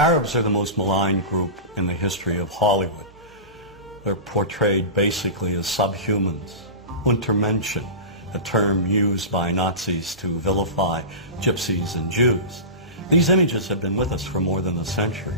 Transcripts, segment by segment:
Arabs are the most maligned group in the history of Hollywood. They're portrayed basically as subhumans. Untermenschen, a term used by Nazis to vilify gypsies and Jews. These images have been with us for more than a century.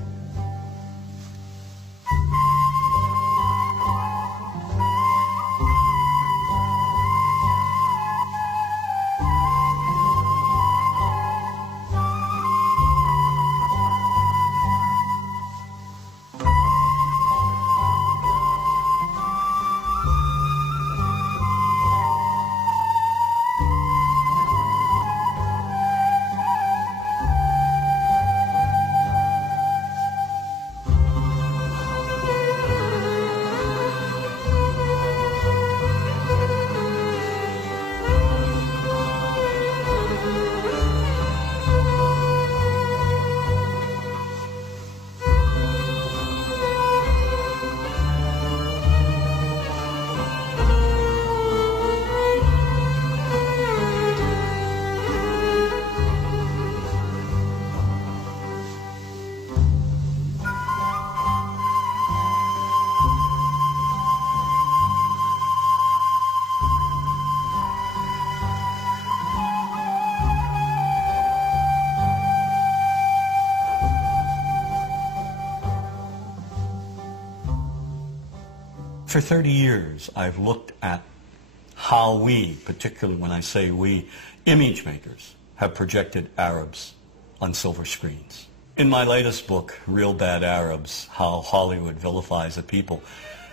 For 30 years, I've looked at how we, particularly when I say we, image makers, have projected Arabs on silver screens. In my latest book, Real Bad Arabs, How Hollywood Vilifies a People,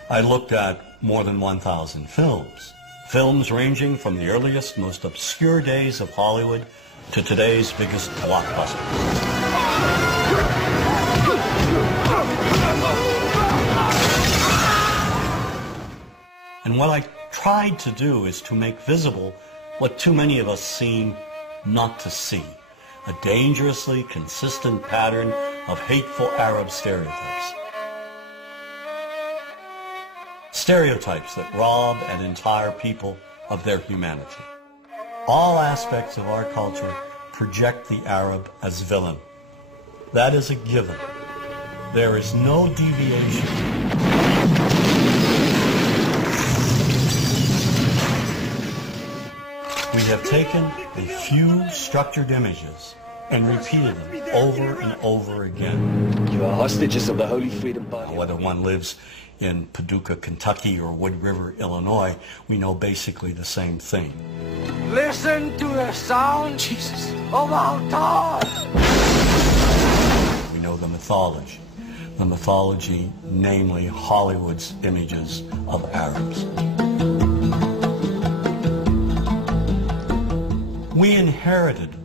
I looked at more than 1,000 films. Films ranging from the earliest, most obscure days of Hollywood to today's biggest blockbusters. And what I tried to do is to make visible what too many of us seem not to see, a dangerously consistent pattern of hateful Arab stereotypes. Stereotypes that rob an entire people of their humanity. All aspects of our culture project the Arab as villain. That is a given. There is no deviation. We have taken a few structured images and repeated them over and over again. You are hostages of the Holy Freedom Party. Whether one lives in Paducah, Kentucky or Wood River, Illinois, we know basically the same thing. Listen to the sound, Jesus, of our God. We know the mythology. The mythology, namely Hollywood's images of Arabs. We inherited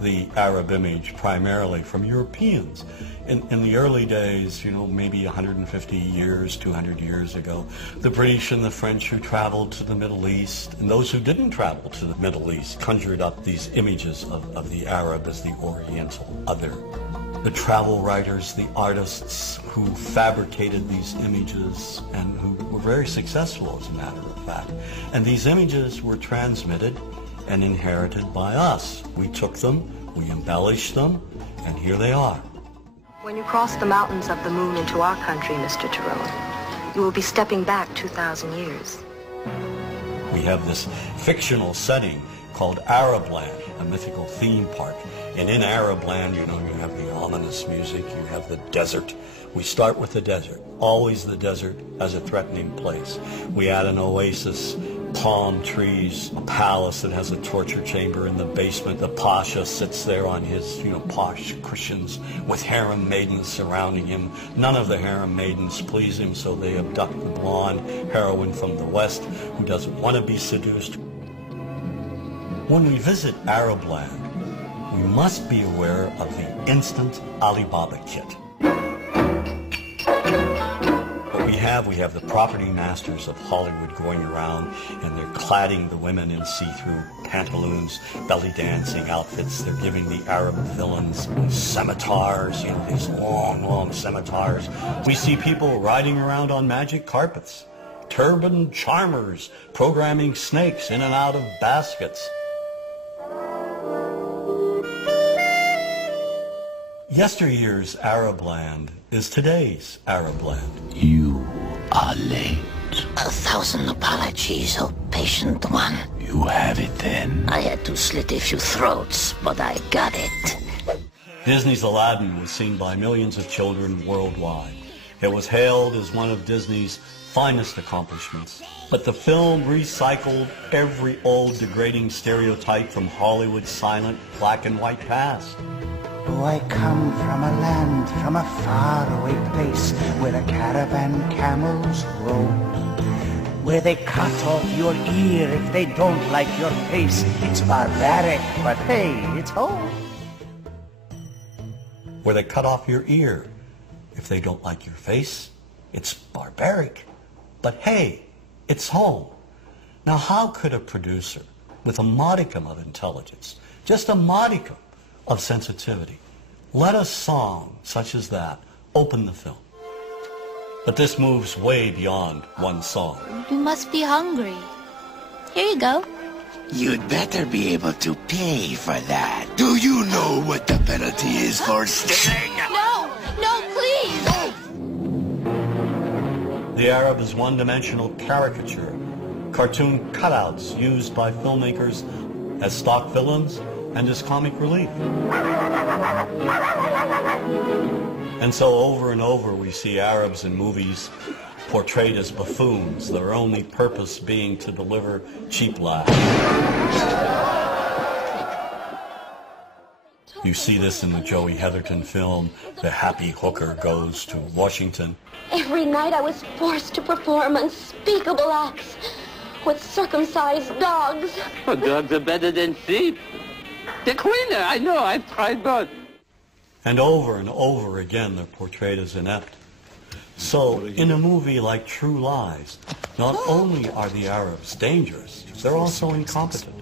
the Arab image primarily from Europeans. In the early days, maybe 150 years, 200 years ago, the British and the French who traveled to the Middle East, and those who didn't travel to the Middle East, conjured up these images of the Arab as the Oriental other. The travel writers, the artists who fabricated these images and who were very successful, as a matter of fact. And these images were transmitted and inherited by us. We took them, we embellished them, and here they are. When you cross the mountains of the moon into our country, Mr. Tyrone, you will be stepping back 2,000 years. We have this fictional setting called Arabland, a mythical theme park. And in Arabland, you have the ominous music, you have the desert. We start with the desert, always the desert as a threatening place. We add an oasis, palm trees, a palace that has a torture chamber in the basement. The pasha sits there on his, posh cushions with harem maidens surrounding him. None of the harem maidens please him, so they abduct the blonde heroine from the West who doesn't want to be seduced. When we visit Arabland, we must be aware of the instant Alibaba kit. We have the property masters of Hollywood going around and they're cladding the women in see-through pantaloons, belly dancing outfits. They're giving the Arab villains scimitars, these long scimitars. We see people riding around on magic carpets, turban charmers programming snakes in and out of baskets. Yesteryear's Arab land is today's Arab land. You are late. 1,000 apologies, oh patient one. You have it then. I had to slit a few throats, but I got it. Disney's Aladdin was seen by millions of children worldwide. It was hailed as one of Disney's finest accomplishments. But the film recycled every old degrading stereotype from Hollywood's silent black and white past. Oh, I come from a land, from a faraway place, where the caravan camels roam, where they cut off your ear if they don't like your face. It's barbaric, but hey, it's home. Where they cut off your ear if they don't like your face. It's barbaric, but hey, it's home. Now, how could a producer with a modicum of intelligence, just a modicum of sensitivity, let a song such as that open the film? But this moves way beyond one song. You must be hungry. Here you go. You'd better be able to pay for that. Do you know what the penalty is for stealing? No, please! The Arab is one-dimensional caricature, cartoon cutouts used by filmmakers as stock villains and as comic relief. And so over and over we see Arabs in movies portrayed as buffoons, their only purpose being to deliver cheap laughs. You see this in the Joey Heatherton film, The Happy Hooker Goes to Washington. Every night I was forced to perform unspeakable acts with circumcised dogs. Oh, dogs are better than sheep. They're cleaner, I know, I've tried both. And over again they're portrayed as inept. So, in a movie like True Lies, not only are the Arabs dangerous, they're also incompetent.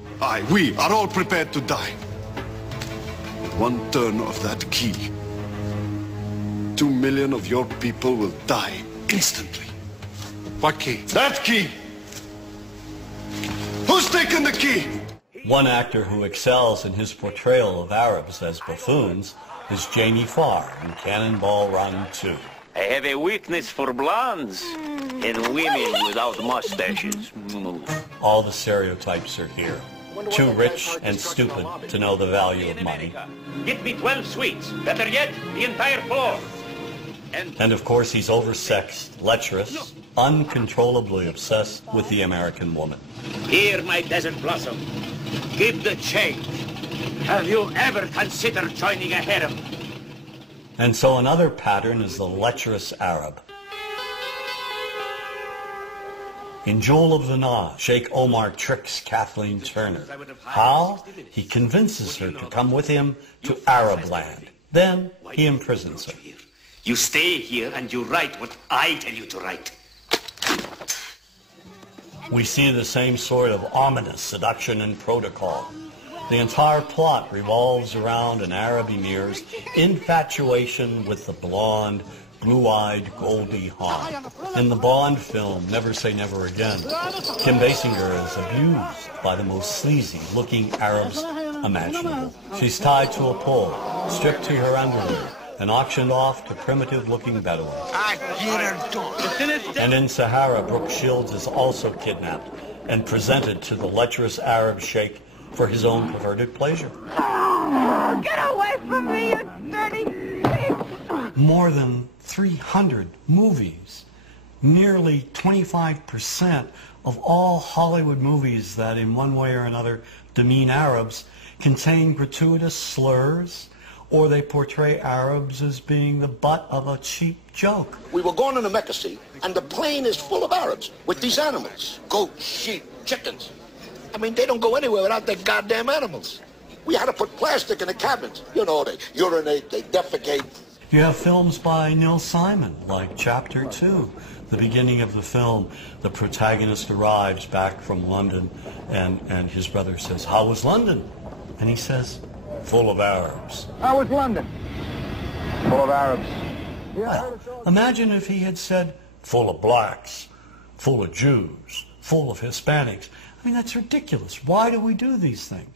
We are all prepared to die. With one turn of that key, 2 million of your people will die instantly. What key? That key! Who's taken the key? One actor who excels in his portrayal of Arabs as buffoons is Jamie Farr in Cannonball Run 2. I have a weakness for blondes and women without mustaches. All the stereotypes are here. Too rich and stupid to know the value of money. Get me 12 sweets. Better yet, the entire floor. And of course he's oversexed, lecherous, uncontrollably obsessed with the American woman. Here, my desert blossom. Give the change. Have you ever considered joining a harem? And so another pattern is the lecherous Arab. In Jewel of the Nile, Sheikh Omar tricks Kathleen Turner. How? He convinces her to come with him to Arab land. Then he imprisons her. You stay here and you write what I tell you to write. We see the same sort of ominous seduction and protocol. The entire plot revolves around an Arab emir's infatuation with the blonde, blue-eyed Goldie Hawn. In the Bond film, Never Say Never Again, Kim Basinger is abused by the most sleazy-looking Arabs imaginable. She's tied to a pole, stripped to her underwear, and auctioned off to primitive-looking Bedouins. And in Sahara, Brooke Shields is also kidnapped and presented to the lecherous Arab sheikh for his own perverted pleasure. Get away from me, you dirty thief! More than 300 movies, nearly 25% of all Hollywood movies that in one way or another demean Arabs contain gratuitous slurs, or they portray Arabs as being the butt of a cheap joke. We were going on a Mecca scene, and the plane is full of Arabs with these animals. Goats, sheep, chickens. I mean, they don't go anywhere without their goddamn animals. We had to put plastic in the cabins. You know, they urinate, they defecate. You have films by Neil Simon, like Chapter 2. The beginning of the film, the protagonist arrives back from London, and his brother says, "How was London?" And he says, "Full of Arabs." How was London? Full of Arabs. Well, imagine if he had said, "Full of blacks, full of Jews, full of Hispanics." I mean, that's ridiculous. Why do we do these things?